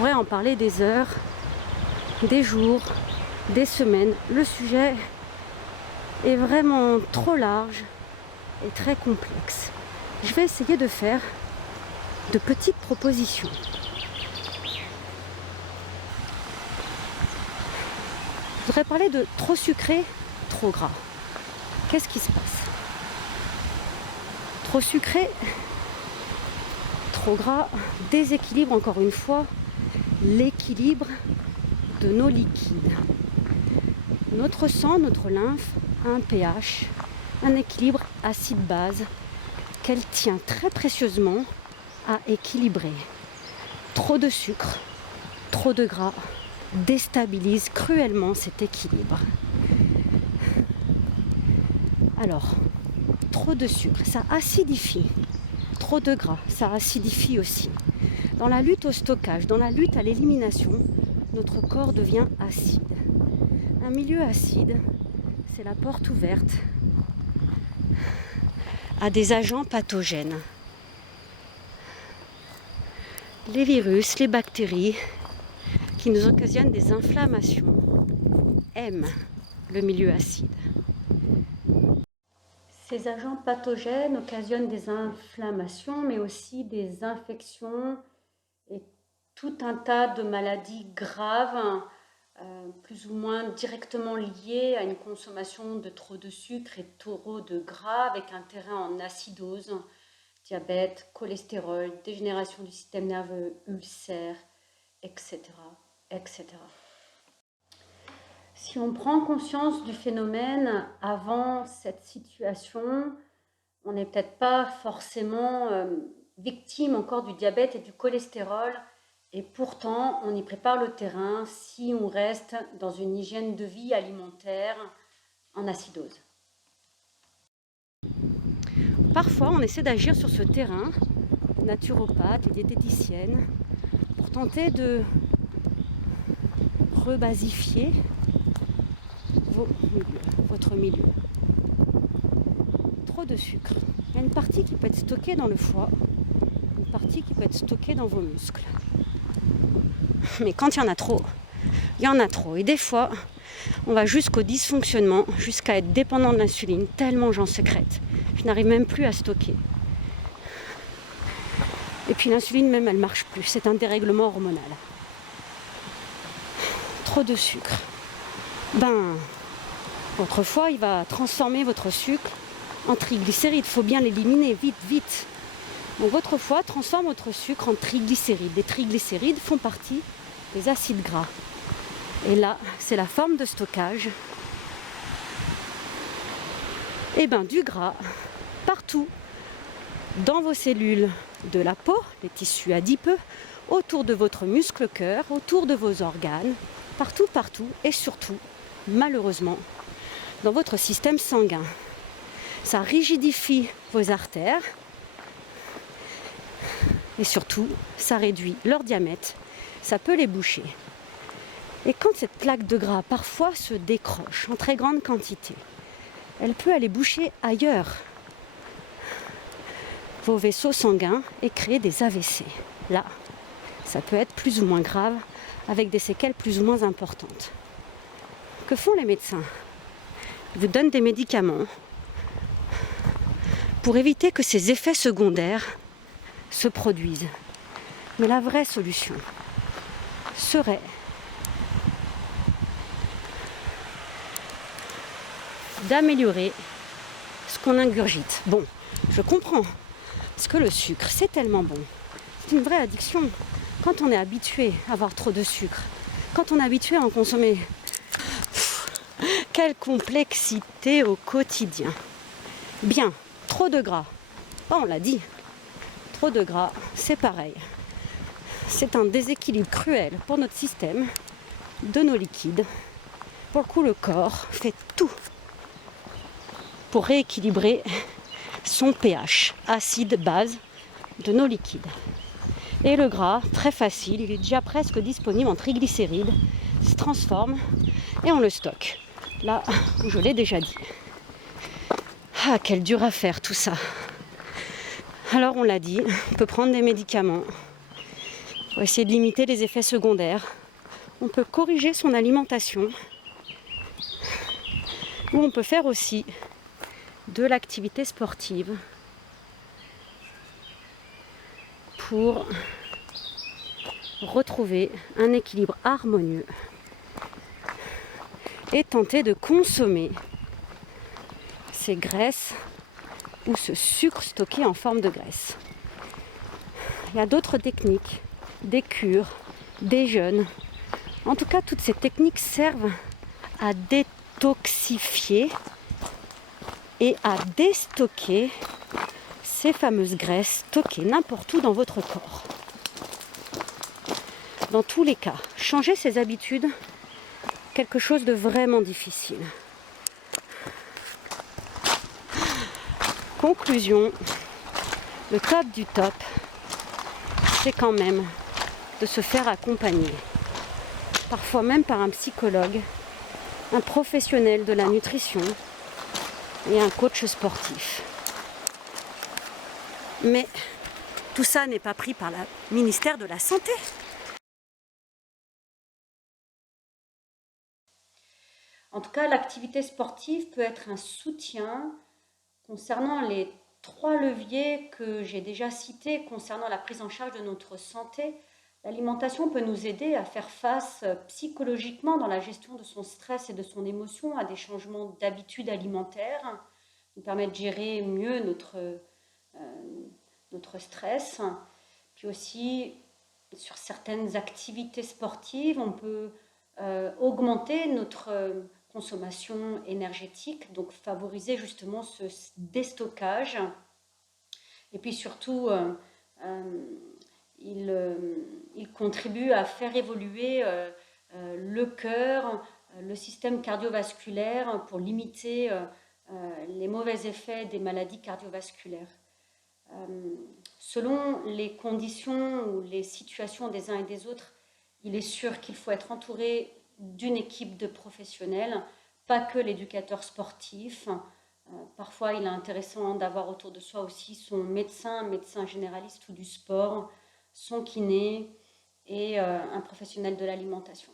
pourrais en parler des heures, des jours, des semaines. Le sujet est vraiment trop large et très complexe. Je vais essayer de faire de petites propositions. Je voudrais parler de trop sucré, trop gras. Qu'est-ce qui se passe? Trop sucré, trop gras, déséquilibre encore une fois l'équilibre de nos liquides. Notre sang, notre lymphe a un pH, un équilibre acide-base qu'elle tient très précieusement à équilibrer. Trop de sucre, trop de gras déstabilise cruellement cet équilibre. Alors, trop de sucre, ça acidifie. Trop de gras, ça acidifie aussi. Dans la lutte au stockage, dans la lutte à l'élimination, notre corps devient acide. Un milieu acide, c'est la porte ouverte à des agents pathogènes. Les virus, les bactéries qui nous occasionnent des inflammations aiment le milieu acide. Ces agents pathogènes occasionnent des inflammations, mais aussi des infections et tout un tas de maladies graves, plus ou moins directement liées à une consommation de trop de sucre et trop de gras, avec un terrain en acidose, diabète, cholestérol, dégénération du système nerveux, ulcères, etc., etc. Si on prend conscience du phénomène avant cette situation, on n'est peut-être pas forcément victime encore du diabète et du cholestérol, et pourtant on y prépare le terrain si on reste dans une hygiène de vie alimentaire en acidose. Parfois on essaie d'agir sur ce terrain, naturopathe et diététicienne, pour tenter de rebasifier votre milieu. Trop de sucre. Il y a une partie qui peut être stockée dans le foie, une partie qui peut être stockée dans vos muscles. Mais quand il y en a trop, il y en a trop. Et des fois, on va jusqu'au dysfonctionnement, jusqu'à être dépendant de l'insuline, tellement j'en sécrète. Je n'arrive même plus à stocker. Et puis l'insuline même, elle ne marche plus. C'est un dérèglement hormonal. Trop de sucre. Votre foie, il va transformer votre sucre en triglycérides. Il faut bien l'éliminer, vite, vite. Donc votre foie transforme votre sucre en triglycérides. Les triglycérides font partie des acides gras. Et là, c'est la forme de stockage. Et du gras partout dans vos cellules de la peau, les tissus adipeux, autour de votre muscle-cœur, autour de vos organes, partout, partout, et surtout, malheureusement, dans votre système sanguin. Ça rigidifie vos artères et surtout, ça réduit leur diamètre, ça peut les boucher. Et quand cette plaque de gras parfois se décroche en très grande quantité, elle peut aller boucher ailleurs vos vaisseaux sanguins et créer des AVC. Là, ça peut être plus ou moins grave, avec des séquelles plus ou moins importantes. Que font les médecins? Ils vous donnent des médicaments pour éviter que ces effets secondaires se produisent. Mais la vraie solution serait d'améliorer ce qu'on ingurgite. Bon, je comprends, parce que le sucre, c'est tellement bon. C'est une vraie addiction. Quand on est habitué à avoir trop de sucre, quand on est habitué à en consommer, quelle complexité au quotidien. Bien, trop de gras. On l'a dit, trop de gras, c'est pareil. C'est un déséquilibre cruel pour notre système, de nos liquides. Pour le coup, le corps fait tout pour rééquilibrer son pH, acide-base de nos liquides. Et le gras, très facile, il est déjà presque disponible en triglycérides, se transforme et on le stocke. Là, je l'ai déjà dit. Ah, quelle dure affaire tout ça. Alors on l'a dit, on peut prendre des médicaments pour essayer de limiter les effets secondaires. On peut corriger son alimentation, ou on peut faire aussi de l'activité sportive pour retrouver un équilibre harmonieux et tenter de consommer ces graisses ou ce sucre stocké en forme de graisse. Il y a d'autres techniques, des cures, des jeûnes. En tout cas, toutes ces techniques servent à détoxifier et à déstocker ces fameuses graisses stockées n'importe où dans votre corps. Dans tous les cas, changer ses habitudes, quelque chose de vraiment difficile. Conclusion, le top du top, c'est quand même de se faire accompagner, parfois même par un psychologue, un professionnel de la nutrition et un coach sportif. Mais tout ça n'est pas pris par le ministère de la Santé. En tout cas, l'activité sportive peut être un soutien concernant les 3 leviers que j'ai déjà cités concernant la prise en charge de notre santé. L'alimentation peut nous aider à faire face psychologiquement dans la gestion de son stress et de son émotion à des changements d'habitudes alimentaires, nous permet de gérer mieux notre stress. Puis aussi, sur certaines activités sportives, on peut augmenter notre consommation énergétique, donc favoriser justement ce déstockage. Et puis surtout, il contribue à faire évoluer le cœur, le système cardiovasculaire pour limiter les mauvais effets des maladies cardiovasculaires. Selon les conditions ou les situations des uns et des autres, il est sûr qu'il faut être entouré d'une équipe de professionnels, pas que l'éducateur sportif. Parfois, il est intéressant d'avoir autour de soi aussi son médecin généraliste ou du sport, son kiné et un professionnel de l'alimentation.